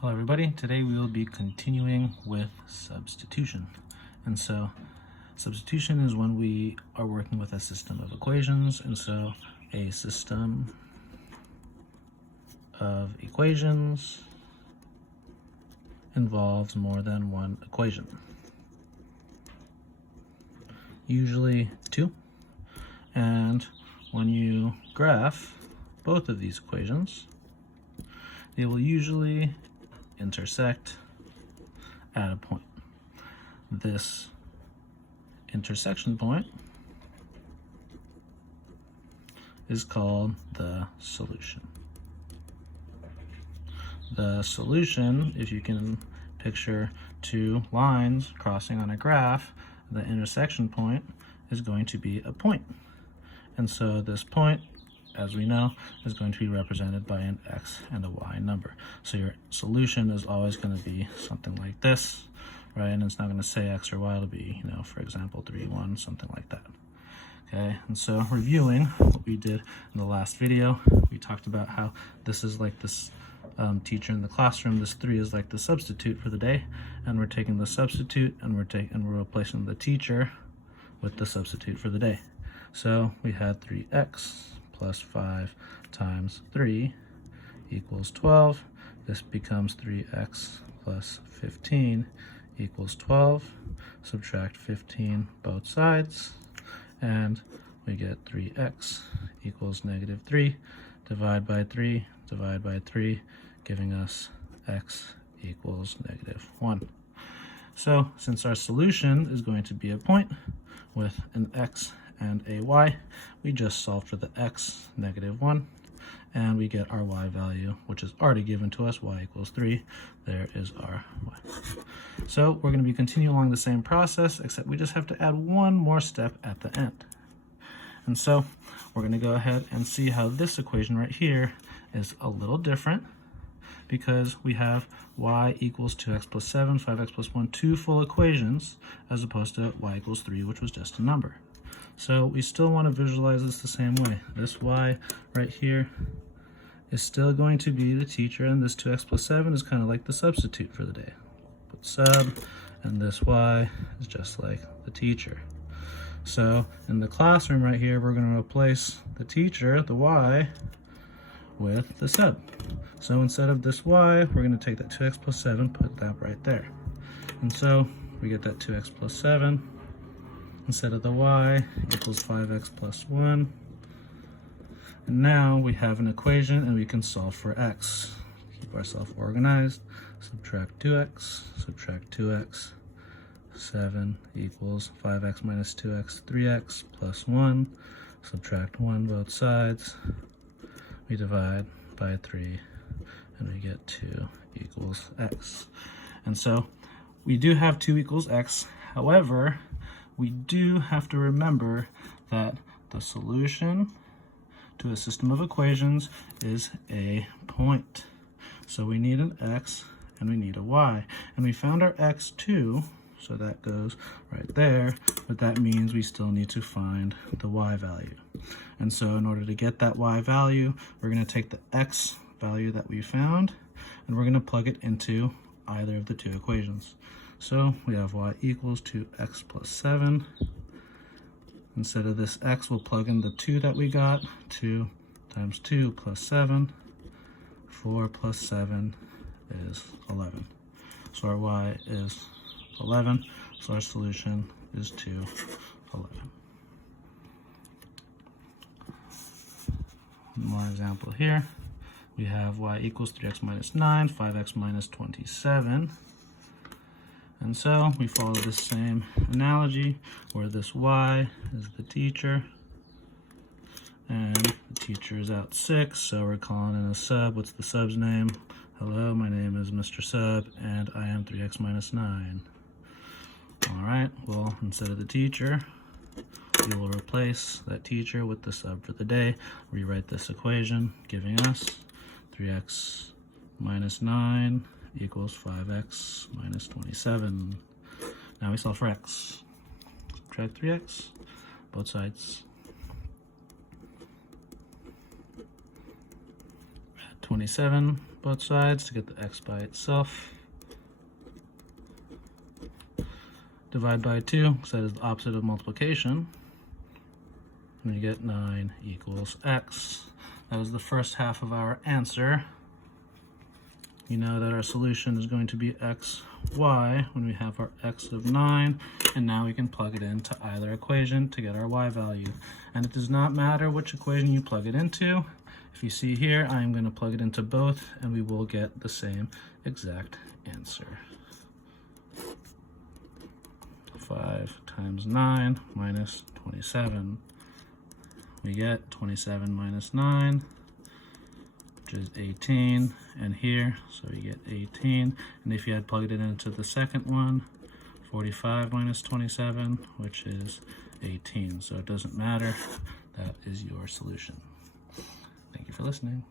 Hello everybody, today we will be continuing with substitution. And so substitution is when we are working with a system of equations, and so a system of equations involves more than one equation. Usually two, and when you graph both of these equations, they will usually intersect at a point. This intersection point is called the solution. The solution, if you can picture two lines crossing on a graph, the intersection point is going to be a point. And so this point, as we know, is going to be represented by an x and a y number. So your solution is always going to be something like this, right? And it's not going to say x or y, it'll be, for example, 3, 1, something like that. Okay, and so reviewing what we did in the last video, we talked about how this is like this teacher in the classroom. This 3 is like the substitute for the day, and we're taking the substitute and we're replacing the teacher with the substitute for the day. So we had 3x plus 5 times 3 equals 12. This becomes 3x plus 15 equals 12. Subtract 15 both sides, and we get 3x equals negative 3. Divide by 3, giving us x equals negative 1. So since our solution is going to be a point with an x and a y, we just solve for the x, negative 1, and we get our y value, which is already given to us, y equals 3. There is our y. So we're going to be continuing along the same process, except we just have to add one more step at the end. And so we're going to go ahead and see how this equation right here is a little different, because we have y equals 2x plus 7, 5x plus 1, two full equations, as opposed to y equals 3, which was just a number. So we still want to visualize this the same way. This y right here is still going to be the teacher, and this 2x plus 7 is kind of like the substitute for the day. Put sub, and this y is just like the teacher. So in the classroom right here, we're going to replace the teacher, the y, with the sub. So instead of this y, we're going to take that 2x plus 7, put that right there. And so we get that 2x plus 7 instead of the y equals 5x plus 1. And now we have an equation and we can solve for x. Keep ourselves organized. Subtract 2x, subtract 2x. 7 equals 5x minus 2x, 3x plus 1. Subtract 1 both sides. We divide by 3 and we get 2 equals x. And so we do have 2 equals x. However, we do have to remember that the solution to a system of equations is a point. So we need an x and we need a y. And we found our x2, so that goes right there, but that means we still need to find the y value. And so in order to get that y value, we're going to take the x value that we found and we're going to plug it into either of the two equations. So we have y equals 2x plus 7. Instead of this x, we'll plug in the 2 that we got. 2 times 2 plus 7. 4 plus 7 is 11. So our y is 11. So our solution is 2, 11. One more example here. We have y equals 3x minus 9, 5x minus 27. And so we follow the same analogy where this y is the teacher and the teacher is out 6, so we're calling in a sub. What's the sub's name? Hello, my name is Mr. Sub and I am 3x minus 9. Alright, well, instead of the teacher, we will replace that teacher with the sub for the day. Rewrite this equation, giving us 3x minus 9 equals 5x minus 27. Now we solve for x. Subtract 3x, both sides. 27 both sides to get the x by itself. Divide by 2, because that is the opposite of multiplication. And you get 9 equals x. That was the first half of our answer. You know that our solution is going to be x, y, when we have our x of 9, and now we can plug it into either equation to get our y value. And it does not matter which equation you plug it into. If you see here, I am going to plug it into both, and we will get the same exact answer. 5 times 9 minus 27. We get 27 minus 9, which is 18, and here, so we get 18. And if you had plugged it into the second one, 45 minus 27, which is 18. So it doesn't matter. That is your solution. Thank you for listening.